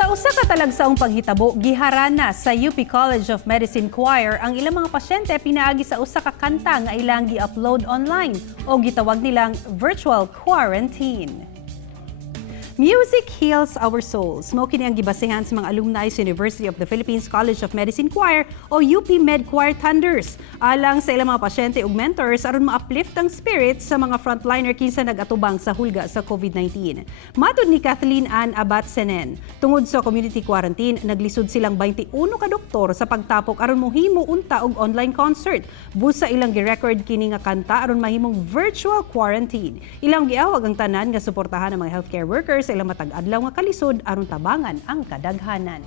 Sa usa ka talagsaong panghitabo, giharana sa UP College of Medicine Choir ang ilang mga pasyente pinaagi sa usa ka kanta nga ilang gi-upload online o gitawag nilang virtual quarantine. Music heals our souls. Mao kini ang gibasehan sa mga alumni sa University of the Philippines College of Medicine Choir o UP Med Choir Thunders. Alang sa ilang mga pasyente ug mentors aron ma-uplift ang spirits sa mga frontliner kinsa nag-atubang sa hulga sa COVID-19. Matud ni Kathleen Ann Abat-Senen, tungod sa community quarantine, naglisod silang 21 ka doktor sa pagtapok aron mohimo unta og online concert. Busa ilang gi-record kini nga kanta aron mahimong virtual quarantine. Ilang giawag ang tanan nga suportahan ang mga healthcare workers sa ilang matag-adlaw nga kalisod aron tabangan ang kadaghanan.